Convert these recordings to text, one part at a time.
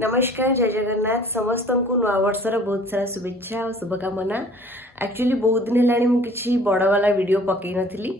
नमस्कार जय जगन्नाथ समस्त को नुआ वर्षर बहुत सारा शुभेच्छा और शुभकामना। एक्चुअली बहुत दिन है मुझे बड़ वाला वीडियो पकई नी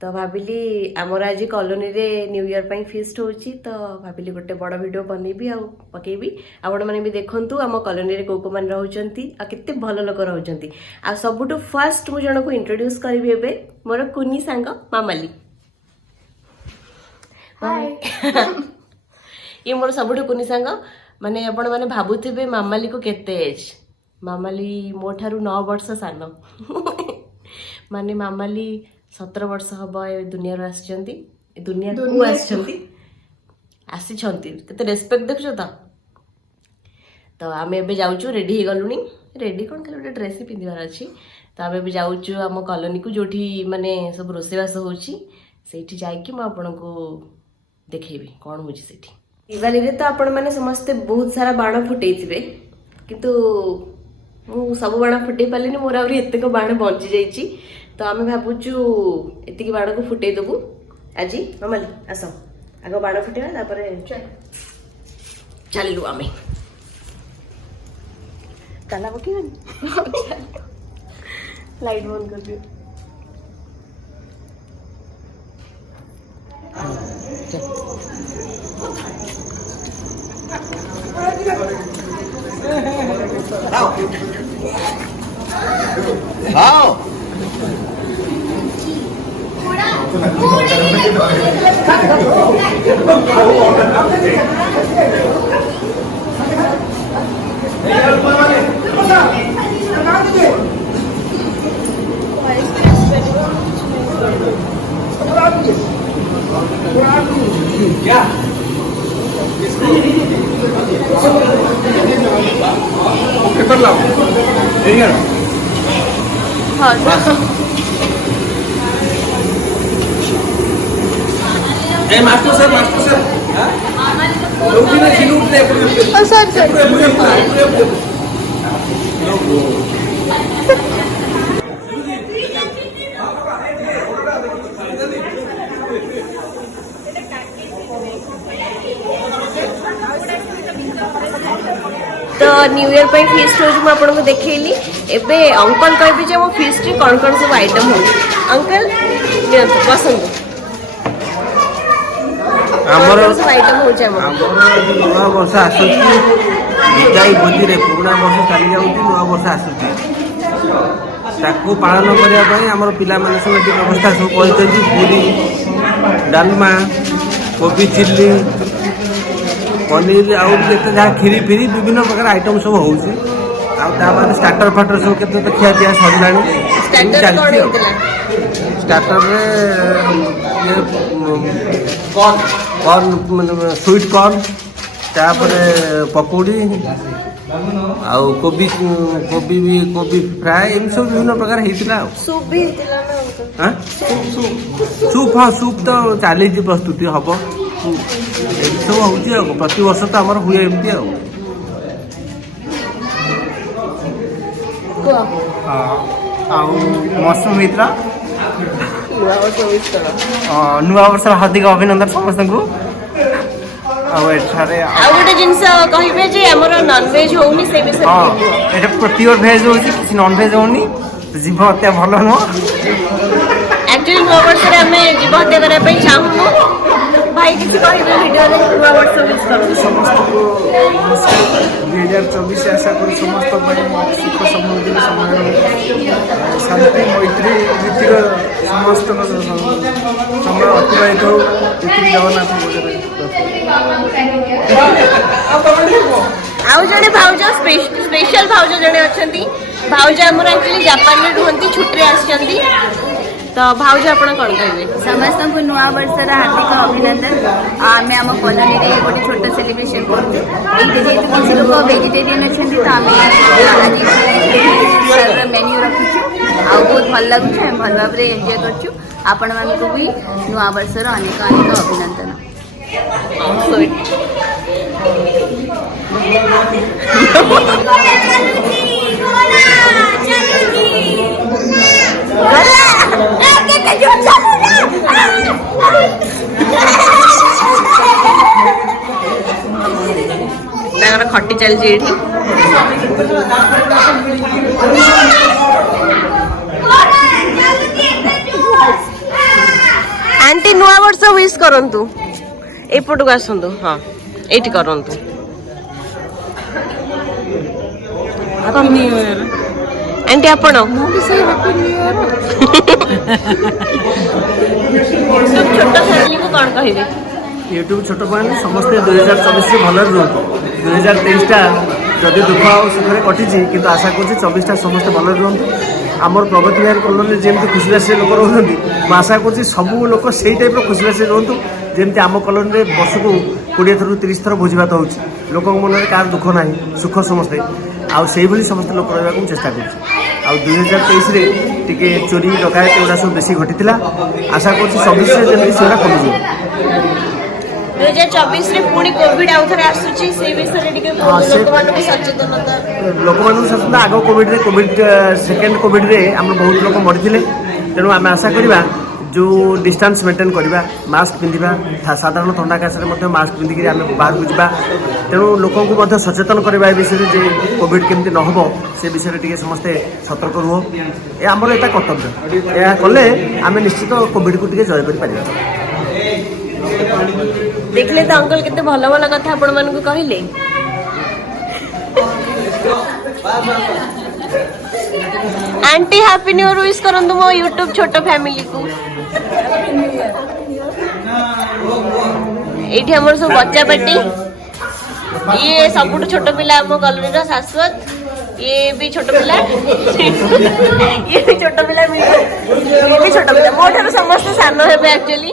तो भाविली आमर आज कॉलोनी रे न्यू ईयर पर फिस्ट होची तो भाविली गोटे बड़ वीडियो बनैबी आ पकेबी आपण मैंने भी देखंतु आम कॉलोनी रे को मैंने रहउचंती आ केते भल लोक रहउचंती आ सबुटु फर्स्ट मु जण को इंट्रोड्यूस करबी एबे मोर कुनी सांग मामाली। हाय ये मोर सबुटु कुनी सांग माने आपण माने भाबुथिबे मामाली को केते एज मामाली मो ठारू 9 वर्ष सान माने मामाली 17 वर्ष हम ए दुनिया आसचंती दुनिया को आसचंती आसीचंती केते रेस्पेक्ट देखछ तो आमे एबे जाउछु रेडी हे गलुनी रेडी कोन खाली ड्रेस पिंदिवार अछि तो आमे एबे जाउछु हम कॉलोनी को जोठी माने सब रोसेवास होछि सेठी जाई कि म आपन को देखेबी कोन होछि सेठी। दिवाली रे तो आपण माने समस्ते बहुत सारा बाण फुटेइथिबे किंतु मु सब बाण फुटेइ पालिनी मोर आउरी एते को बाण बंची जाइछि तो आमे भाबुछु एतिकी बाण को फुटेइ दबु आजी मामाली आसो आगो बाण फुटेवा तापरे चललु आमे ताला पकेबनी लाइट बंद कर दियो। आओ क्या पेपर लाओ मास्टर सर तो न्यू ईयर पर फिस्ट हो आपको देखली एबे अंकल कहबे जे मो फिस्ट रे कौन कौन सब आइटम हो अंकल पसंद हमर सब आइटम हो जे हमर नवा वर्ष आसुची विदाई भोजी रे पुराना वर्ष चली जाउची नवा वर्ष आसुची ताकू पालन करिया पई हमर पिला माने सब एटी व्यवस्था सब करितजी पूरी डालमा कोबी चिल्ली पनीर आउर केते जहाँ खीरी फिरी विभिन्न प्रकार आइटम सब होउची आ स्टार्टर फाटर सब केते तो खिया दिया सरलानी स्टार्टर रे कॉर्न स्वीट कॉर्न तापरे पकोड़ी आउ कोबी कोबी भी कोबी फ्राई इन सब विभिन्न प्रकार हेतिला सूप भी हेतिला ना अंकल हां सूप हां सूप तो चाली जी प्रस्तुति हबो सब होउची प्रति वर्ष तो हमर हुए एमती मौसम मित्र नुआ वर्ष हार्दिक अभिनंदन समस्त को गोटे जिनस कहबे जे हमर नॉन वेज होउनी से विषय एटा प्योर वेज होउची किसी नॉन वेज होउनी जीव हत्या भलो न एक्चुअली नुआ वर्ष रे हमें जीव हत्या करे पई चाहू भाई किसी कहबे वीडियो रे नुआ वर्ष विश करू समस्त को 2024 आशा करू समस्त भाई सुख समृद्धि समय शांति मैत्री नीतिर समस्त समय अतिबाहित हो जगन्नाथ आउ जने भाउज स्पेशल भाउज जने अछंती भाउज हमर एक्चुअली जापान रे रुहंती छुट्टी आछंती तो भाउज आपण कोन कहबे समस्त को नुआ वर्षर हार्दिक अभिनंदन आम आम कॉलोनी रे गोटे छोट सेलिब्रेशन करते जेहेतु किसी लोग वेजिटेरियन अच्छा तो आम आज मेन्यू रखीचु आ बहुत भल लगुच भल भाव में एंजॉय करछु आपण मान को भी नुआ वर्षर अनेक अनेक अभिनंदन। ତାଙ୍କର ଖଟି ଚାଲିଛି ଏଠି। ଆଣ୍ଟି ନୂଆ ବର୍ଷ ୱିଶ୍ କରନ୍ତୁ, ଏପଟକୁ ଆସନ୍ତୁ। ହଁ ଏଇଠି କରନ୍ତୁ। ଆଣ୍ଟି ଆପଣ ଛୋଟ ଫ୍ୟାମିଲିକୁ କ'ଣ କହିବେ? ୟୁଟ୍ୟୁବ ଛୋଟ ପାଇଁ ସମସ୍ତେ 2024 ଭଲରେ ରୁହନ୍ତୁ। 2023ଟା ଯଦି ଦୁଃଖ ଆଉ ସୁଖରେ କଟିଛି, କିନ୍ତୁ ଆଶା କରୁଛି 24ଟା ସମସ୍ତେ ଭଲରେ ରୁହନ୍ତୁ। ଆମର ପ୍ରଗତି ବିହାର କଲୋନୀରେ ଯେମିତି ଖୁସିବାସିରେ ଲୋକ ରହୁଛନ୍ତି, ମୁଁ ଆଶା କରୁଛି ସବୁ ଲୋକ ସେଇ ଟାଇପ୍ର ଖୁସିବାସିରେ ରୁହନ୍ତୁ। ଯେମିତି ଆମ କଲୋନୀରେ ବର୍ଷକୁ 20 ଥରରୁ 30 ଥର ଭୋଜିଭାତ ହେଉଛି, ଲୋକଙ୍କ ମନରେ କାହାର ଦୁଃଖ ନାହିଁ, ସୁଖ ସମସ୍ତେ। ଆଉ ସେଇଭଳି ସମସ୍ତେ ଲୋକ ରହିବାକୁ ମୁଁ ଚେଷ୍ଟା କରୁଛି। ଆଉ 2023ରେ ଟିକେ ଚୋରି ଡକାୟତ ଏଗୁଡ଼ା ସବୁ ବେଶୀ ଘଟିଥିଲା, ଆଶା କରୁଛି 24ରେ ଯେମିତି ସେଗୁଡ଼ା କମିଯିବ। 2024ରେ ପୁଣି କୋଭିଡ ଆଉ ଥରେ ଆସୁଛି, ସେଇ ବିଷୟରେ ଟିକେ ଲୋକମାନଙ୍କୁ ସଚେତନତା। ଲୋକମାନଙ୍କୁ ସଚେତନ ଆଗ କୋଭିଡ ସେକେଣ୍ଡ କୋଭିଡରେ ଆମର ବହୁତ ଲୋକ ମରିଥିଲେ। ତେଣୁ ଆମେ ଆଶା କରିବା ଯେଉଁ ଡିଷ୍ଟାନ୍ସ ମେଣ୍ଟେନ୍ କରିବା, ମାସ୍କ ପିନ୍ଧିବା, ସାଧାରଣ ଥଣ୍ଡା କାଶରେ ମଧ୍ୟ ମାସ୍କ ପିନ୍ଧିକି ଆମେ ବାହାରକୁ ଯିବା। ତେଣୁ ଲୋକଙ୍କୁ ମଧ୍ୟ ସଚେତନ କରିବା ଏ ବିଷୟରେ ଯେ କୋଭିଡ କେମିତି ନ ହେବ ସେ ବିଷୟରେ ଟିକେ ସମସ୍ତେ ସତର୍କ ରୁହ। ଏ ଆମର ଏଇଟା କର୍ତ୍ତବ୍ୟ। ଏହା କଲେ ଆମେ ନିଶ୍ଚିତ କୋଭିଡକୁ ଟିକେ ଜୟ କରିପାରିବା। ଦେଖିଲେ ତ ଅଙ୍କଲ କେତେ ଭଲ ଭଲ କଥା ଆପଣ ମାନଙ୍କୁ କହିଲେ। Aunty happy new year wish କରନ୍ତୁ ମୋ ୟୁଟ୍ୟୁବ ଛୋଟ ଫ୍ୟାମିଲିକୁ। ଏଇଠି ଆମର ସବୁ ବଚ୍ଚା ପାଟି। ଇଏ ସବୁଠୁ ଛୋଟ ପିଲା ଆମ କଲୋନୀର ଶାଶ୍ୱତ। ଇଏ ବି ଛୋଟ ପିଲା, ଇଏ ବି ଛୋଟ ପିଲା, ଇଏ ବି ଛୋଟ ପିଲା। ମୋ ଠାରୁ ସମସ୍ତେ ସାନ ହେବେ ଆକ୍ଚୁଆଲି।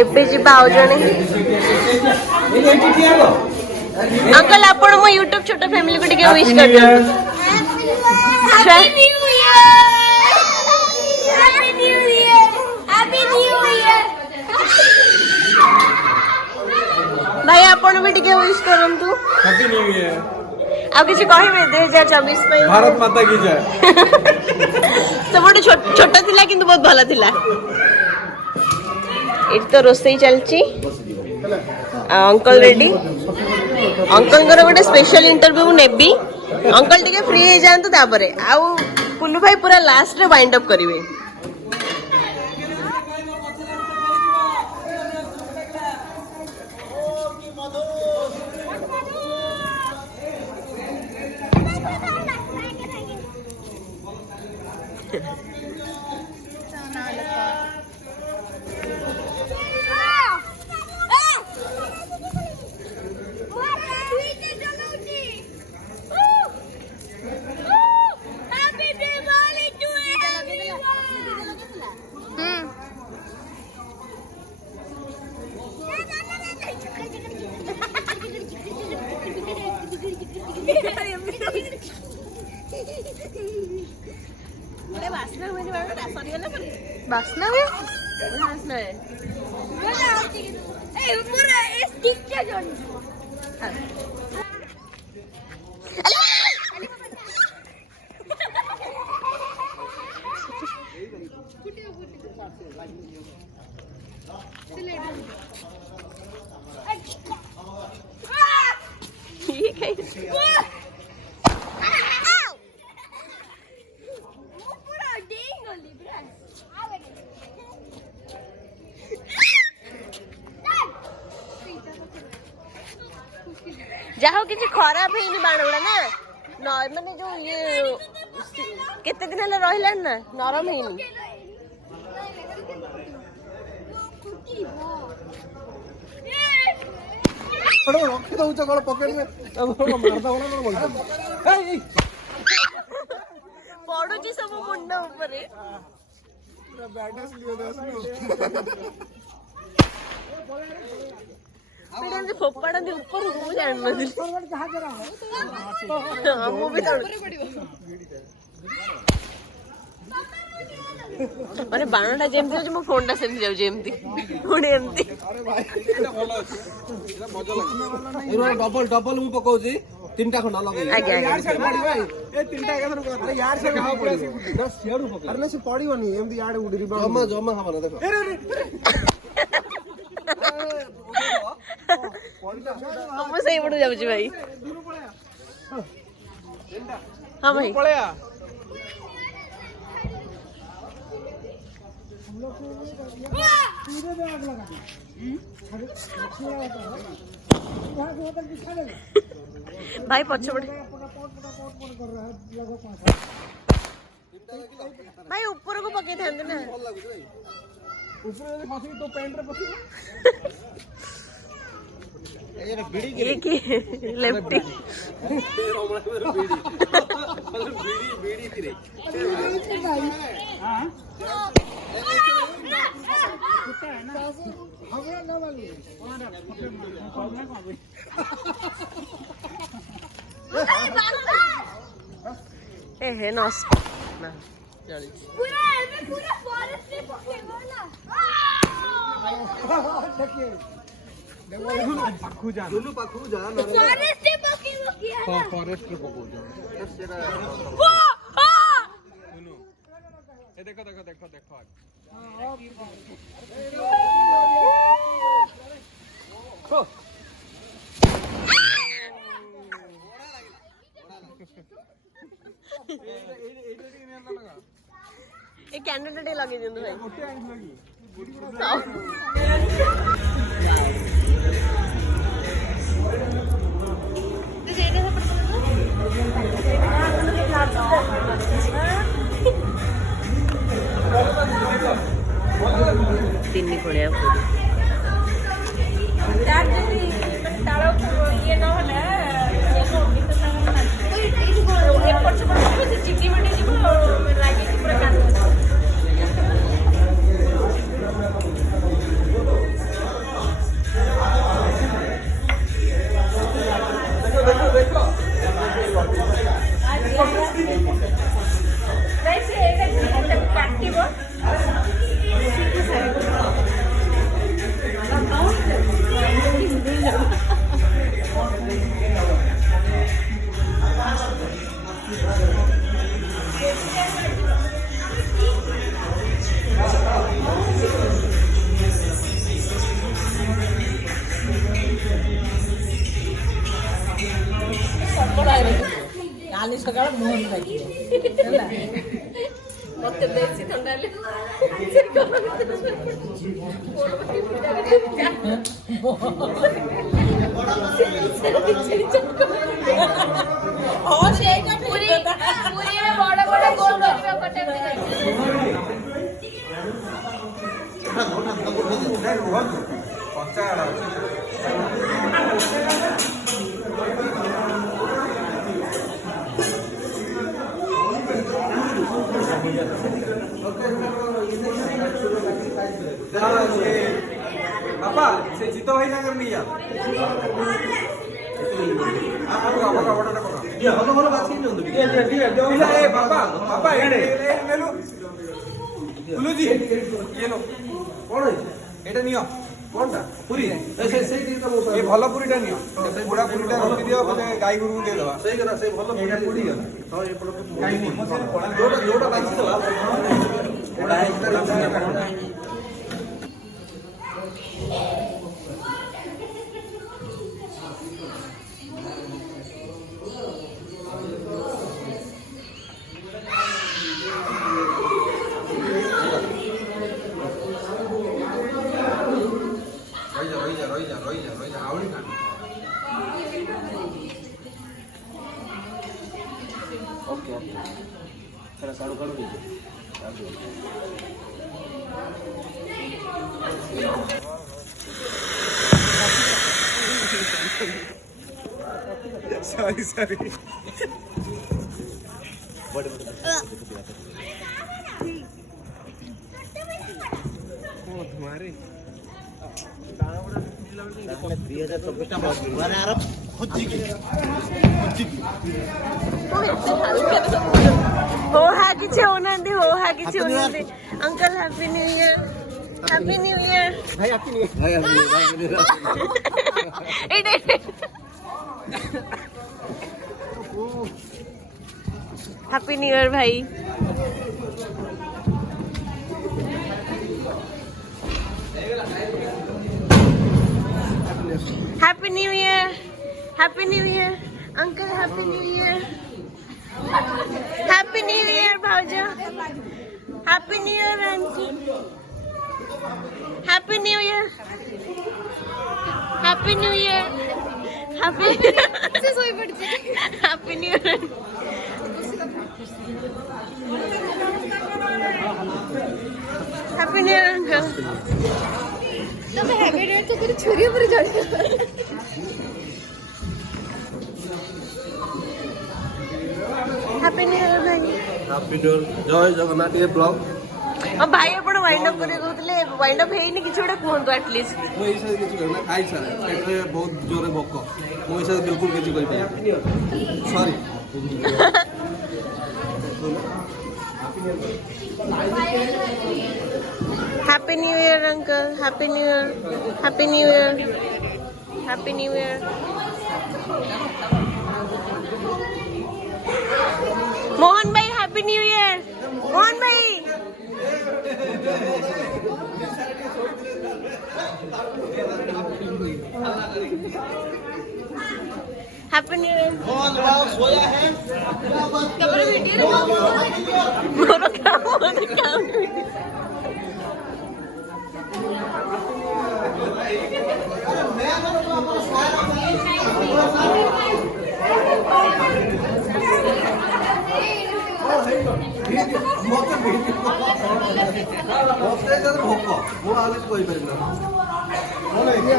ଏବେ ଯିବା ଆଉ ଜଣେ ଅଙ୍କଲ, ଆପଣ ମୋ ୟୁଟ୍ୟୁବ ଛୋଟ ଫ୍ୟାମିଲିକୁ ଟିକେ ୱିଶ୍ କରିଦିଅନ୍ତୁ। ଭାଇ ଆପଣ ବି ଟିକେ ୱିଶ୍ କରନ୍ତୁ। Happy new year. ଆଉ କିଛି କହିବେ 2024 ପାଇଁ? ଭାରତ ମାତା କି ଜୟ। ସବୁଠୁ ଛୋଟ ଥିଲା କିନ୍ତୁ ବହୁତ ଭଲ ଥିଲା। ଏଠି ତ ରୋଷେଇ ଚାଲିଛି। Uncle ready. ଅଙ୍କଲଙ୍କର ଗୋଟେ ସ୍ପେଶାଲ ଇଣ୍ଟରଭ୍ୟୁ ମୁଁ ନେବି। ଅଙ୍କଲ ଟିକେ ଫ୍ରି ହେଇଯାଆନ୍ତୁ, ତାପରେ ଆଉ କୁଲୁ ଭାଇ ପୁରା ଲାଷ୍ଟରେ ୱାଇଣ୍ଡ ଅପ୍ କରିବେ। ବାସ୍ନା ହୁଏ। ଯାହା ହଉ କିଛି ଖରାପ ହେଇନି ବାଣ ଗୁଡା ନା, ମାନେ ଯୋଉ ଇଏ କେତେ ଦିନ ହେଲା ରହିଲାଣି ନା, ନରମ ହେଇନି। ରଖିଦଉଛ କଣ ପକେଟରେ ପଡୁଛି ସବୁ ମୁଣ୍ଡ ଉପରେ। ଫୋପାଡନ୍ତି ଉପରକୁ, ମୁଁ ଜାଣିନଥିଲି। ମୁଁ ବି ମାନେ ବାଣଟା ଯେମିତି ଯାଉଛି ମୋ ଫୋନଟା ସେମିତି ଯାଉଛି, ଏମିତି ପୁଣି ଏମିତି। ଡବଲ ଡବଲ ମୁଁ ପକଉଛି 3ଟା ଖଣ୍ଡ ଲଗେଇ। ଆଜ୍ଞା ପଡିବନି ଏମିତି ଇଆଡେ ଉଡିବ, ଜମା ହବ ନା। ଦେଖ ମୁଁ ସେଇପଟୁ ଯାଉଛି ଭାଇ। ହଁ ଭାଇ ଭାଇ ପଛପଟେ ଭାଇ ଉପରକୁ ପକେଇଥାନ୍ତି ନା ये की लेफ्टी ए हे नस्ट ना चली पूरा फॉरेस्ट में पकेगा ना फॉरेस्ट में पकेगा किया ना फॉरेस्ट रे पको जा वो ए देखो देखो देखो देखो ए कैंडिडेट लगे जंदु भाई ତିନି ଖୋଳିଆ काली सकाळ मोहन खाई मते बेसी ठंडा ले और सेटा पूरी में बड़ा बड़ा गोल गोल कटे पापा से जीतो भाई सागर नहीं जा पापा पापा जी ये लो कौन एटा नियो कोनटा पूरी ये भल पूरीटा नियो बुढ़ा पूरीटा रखि दियो बोले गाई गुरु दे दवा सही करा से भल पूरीटा पूरी गला तो ए पड़ गाई नहीं जोड़ा जोड़ा बाची दवा सॉरी सॉरी तुम्हारे 2026 हो हा किछि होनांदी हो हा किछि होनांदी uncle happy new year happy new year भाई आपकी नहीं हैप्पी न्यू ईयर भाई Happy New Year. Happy New Year. Uncle, Happy New Year. Happy New Year, Bhauja. Happy New Year, Auntie. Happy New Year. Happy New Year. Happy Happy New Year. Happy New Year, Uncle. तब happy new year तो तेरी छुरी पर चढ़ Happy New Year, भाई. ଜୟ ଜଗନ୍ନାଥ ଟିକେ blog अब भाई आपण वाइंड अप करे कहतले वाइंड अप हेइनी किछ गोटे कोहंतु एटलीस्ट. ମୁଁ ଏଇ ସାଥେ କିଛି କହିବି ନା ଖାଇ ସାରା ପେଟରେ ବହୁତ ଜୋରେ ଭୋକ ମୁଁ ଏଇ ସାଥେ ବିଲକୁଲ କିଛି କହିପାରିବି ସରି Happy New Year, Uncle. Happy New Year. Happy New Year. Happy New Year. Mohan bhai, Happy New Year. Mohan bhai. Happy New Year. मोरो काम मोरो काम. ଭୋକ ମୁଁ ଆଉ କିଛି କହିପାରିବି ନା वीडियो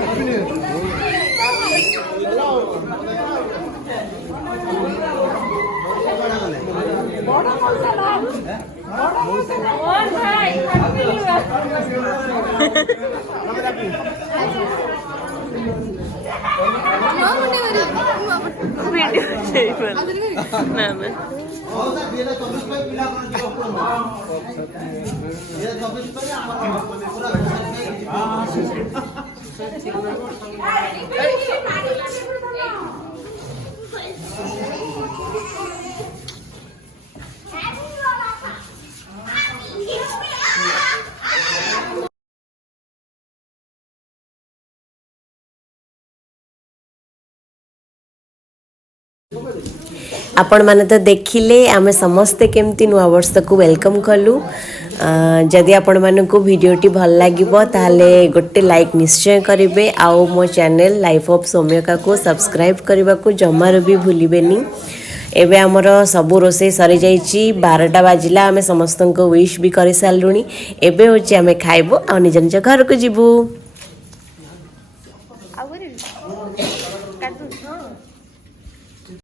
ना ना आपण माने तो देखिले आमे समस्ते केमती नुआ वर्ष को वेलकम कलु. जदि आपण मानक वीडियोटी भल लागिबो ताले गोटे लाइक निश्चय करिवे आउ मो चैनल लाइफ ऑफ सौम्यका को सब्सक्राइब करबा को जमार भी भूलिबेनी. एबे हमर सबु रोसे सरी जाईची 12टा बाजिला आमे समस्त को विश भी करि सालुनी. एबे होची आमे खाइबो आ निज निज घर को जिबू.